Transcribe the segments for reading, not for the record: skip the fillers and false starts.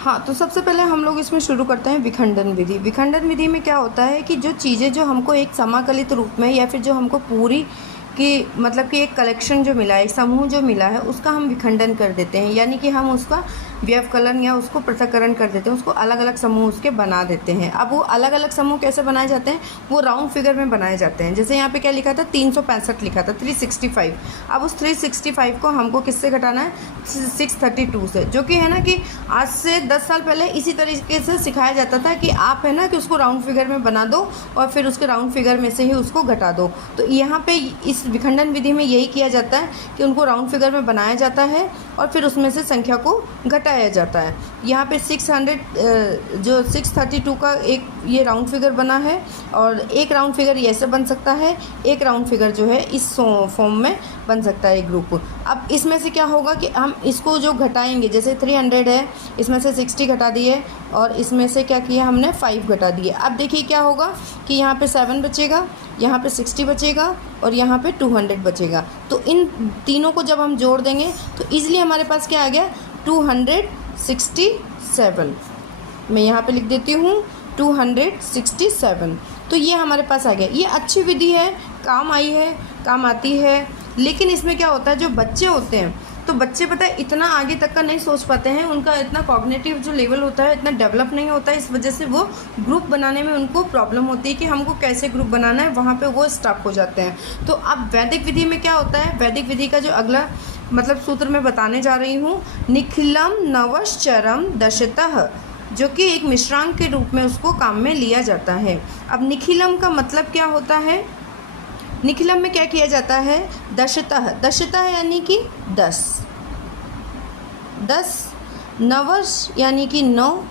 हाँ, तो सबसे पहले हम लोग इसमें शुरू करते हैं विखंडन विधि। विखंडन विधि में क्या होता है कि जो चीज़ें जो हमको एक समाकलित रूप में या फिर जो हमको पूरी कि मतलब कि एक कलेक्शन जो मिला है, एक समूह जो मिला है, उसका हम विखंडन कर देते हैं, यानी कि हम उसका व्यवकलन या उसको पृथक्करण कर देते हैं, उसको अलग अलग समूह उसके बना देते हैं। अब वो अलग अलग समूह कैसे बनाए जाते हैं, वो राउंड फिगर में बनाए जाते हैं। जैसे यहाँ पे क्या लिखा था, 365 लिखा था, 365। अब उस 365 को हमको किससे घटाना है, 632 से, जो कि है ना कि आज से 10 साल पहले इसी तरीके से सिखाया जाता था कि आप है ना कि उसको राउंड फिगर में बना दो और फिर उसके राउंड फिगर में से ही उसको घटा दो। तो यहाँ पे इस विखंडन विधि में यही किया जाता है कि उनको राउंड फिगर में बनाया जाता है और फिर उसमें से संख्या को घटाया जाता है। यहाँ पे 632 का एक ये राउंड फिगर बना है और एक राउंड फिगर ऐसे बन सकता है, एक राउंड फिगर जो है इस फॉर्म में बन सकता है, एक ग्रुप। अब इसमें से क्या होगा कि हम इसको जो घटाएंगे, जैसे 300 है, इसमें से 60 घटा दिए और इसमें से क्या किया हमने, 5 घटा दिए। अब देखिए क्या होगा कि यहाँ पे 7 बचेगा, यहाँ पे 60 बचेगा और यहाँ पे 200 बचेगा। तो इन तीनों को जब हम जोड़ देंगे तो ईजिली हमारे पास क्या आ गया, 267। मैं यहाँ पे लिख देती हूँ 267। तो ये हमारे पास आ गया। ये अच्छी विधि है, काम आई है, काम आती है। लेकिन इसमें क्या होता है, जो बच्चे होते हैं तो बच्चे पता है इतना आगे तक का नहीं सोच पाते हैं, उनका इतना कॉग्निटिव जो लेवल होता है इतना डेवलप नहीं होता है। इस वजह से वो ग्रुप बनाने में उनको प्रॉब्लम होती है कि हमको कैसे ग्रुप बनाना है, वहाँ पे वो स्टक हो जाते हैं। तो अब वैदिक विधि में क्या होता है, वैदिक विधि का जो अगला मतलब सूत्र मैं बताने जा रही हूँ, निखिलम नवश्चरम दशतः, जो कि एक मिश्रांक के रूप में उसको काम में लिया जाता है। अब निखिलम का मतलब क्या होता है, निखिलम में क्या किया जाता है, दशतः, दशतः यानी कि 10, नवश यानी कि 9,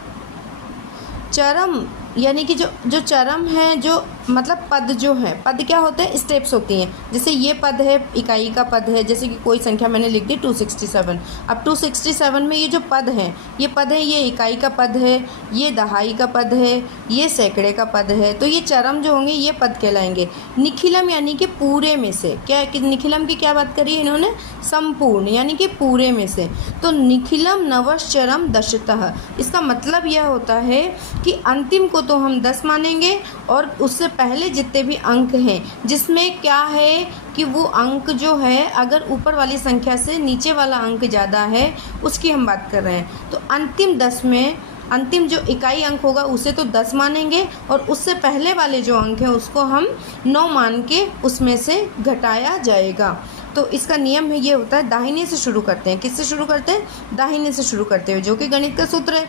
चरम यानी कि जो चरम है, जो मतलब पद जो है, पद क्या होते हैं, स्टेप्स होती हैं। जैसे ये पद है, इकाई का पद है, जैसे कि कोई संख्या मैंने लिख दी 267। अब 267 में ये जो पद हैं, ये पद है, ये इकाई का पद है, ये दहाई का पद है, ये सैकड़े का पद है। तो ये चरम जो होंगे ये पद कहलाएंगे। निखिलम यानी कि पूरे में से, क्या कि निखिलम की क्या बात करी है इन्होंने, संपूर्ण यानी कि पूरे में से। तो निखिलम नवश्चरम दशतः, इसका मतलब यह होता है कि अंतिम को तो हम 10 मानेंगे और उससे पहले जितने भी अंक हैं, जिसमें क्या है कि वो अंक जो है अगर ऊपर वाली संख्या से नीचे वाला अंक ज़्यादा है, उसकी हम बात कर रहे हैं। तो अंतिम 10 में अंतिम जो इकाई अंक होगा उसे तो 10 मानेंगे और उससे पहले वाले जो अंक हैं उसको हम 9 मान के उसमें से घटाया जाएगा। तो इसका नियम है ये होता है, दाहिने से शुरू करते हैं। किससे शुरू करते हैं, दाहिने से शुरू करते हुए, जो कि गणित का सूत्र है।